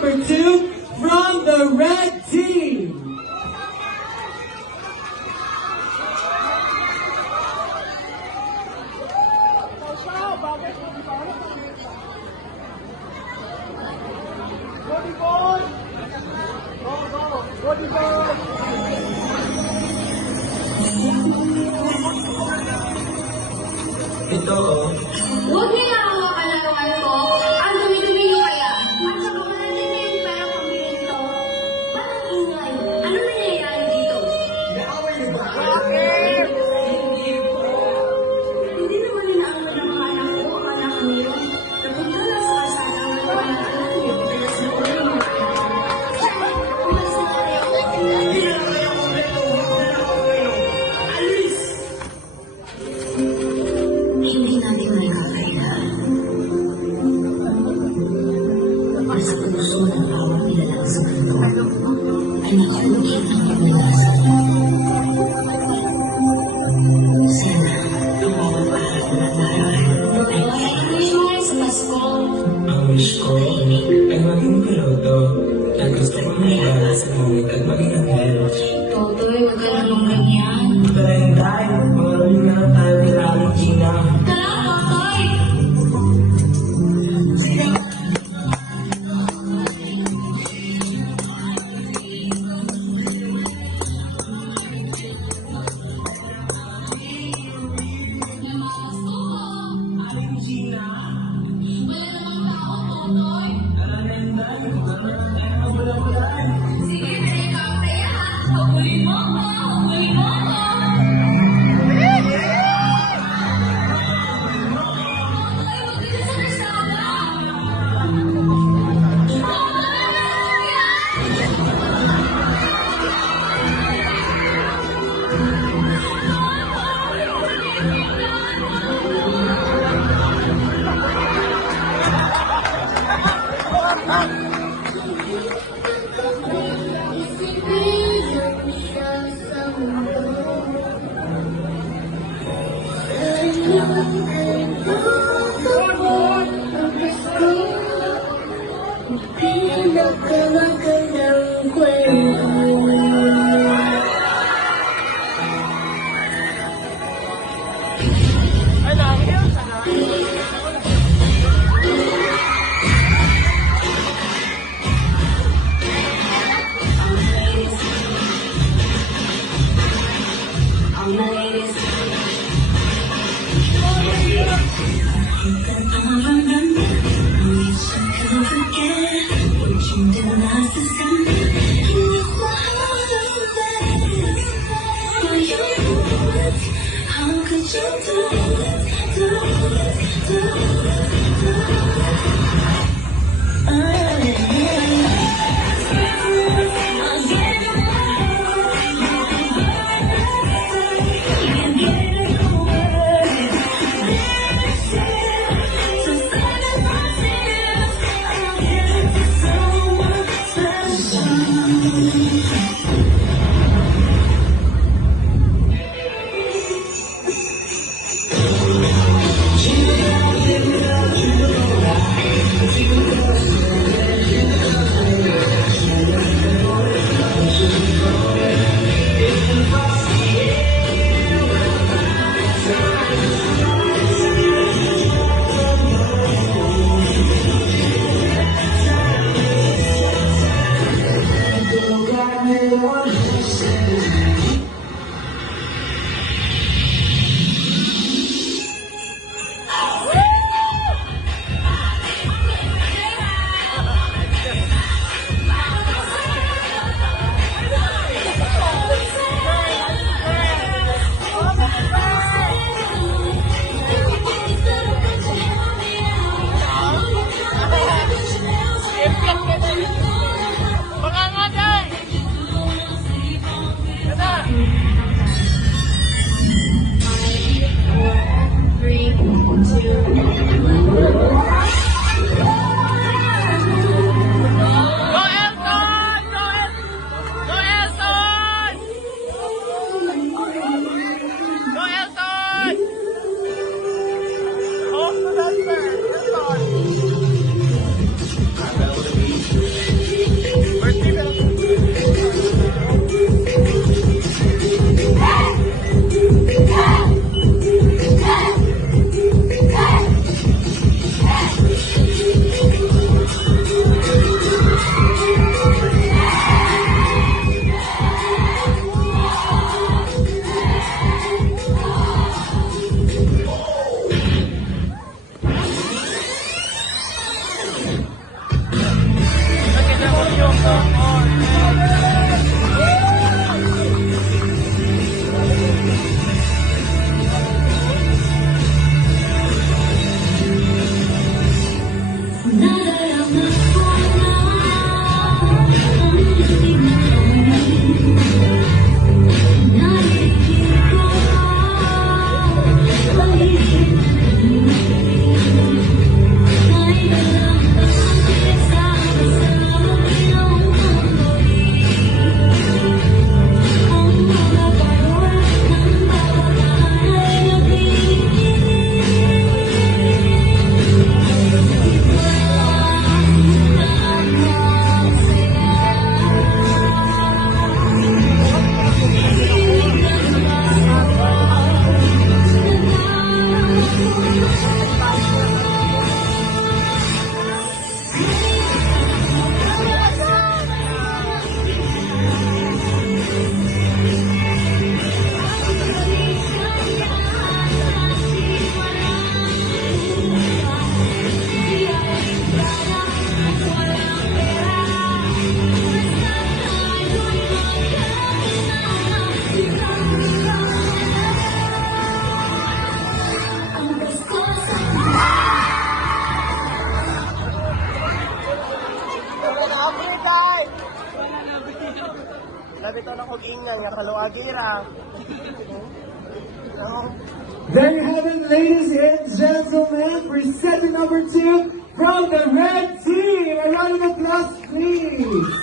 number 2 from the red team. Ito, oh. Huwag niyo ako kalarawan ko. Ang dumi-dumi niyo kaya. At saka wala din kayong pera pambili nito. Ba't ang ingay? Ano nangyayari dito? Hindi naman inaawal ng mga anak ko ang anak niyo. Napunta lang sa kasada ng mga anak niyo. Pilas na ulo ng mga anak. Umalis na kayo. Hindi na kaya ko rito. Alis! Hindi natin maikakailan. Para sa puso ng bawat nilalang sa mundo ay nakahugit ang pagmulasan. Sana ang bawat araw na naroon ay wish mo sa Pasko. Ang wish ko ay maging piloto na gusto ko mahiwala sa ngunit at maging anghel. Totoy, huwag ka namang ganyan. Dahil tayo, magaling na lang tayo kay Rally Gina. Tara, Totoy! Sige, teka, kaya. Huli mo ako! Huli mo ako! Pinakamagandang kwento. Ang nairis. Forget what you did last Labi ko na kong ingay, nga kaluagira. There you have it, ladies and gentlemen, presenting number 2 from the red team. A round of applause, please.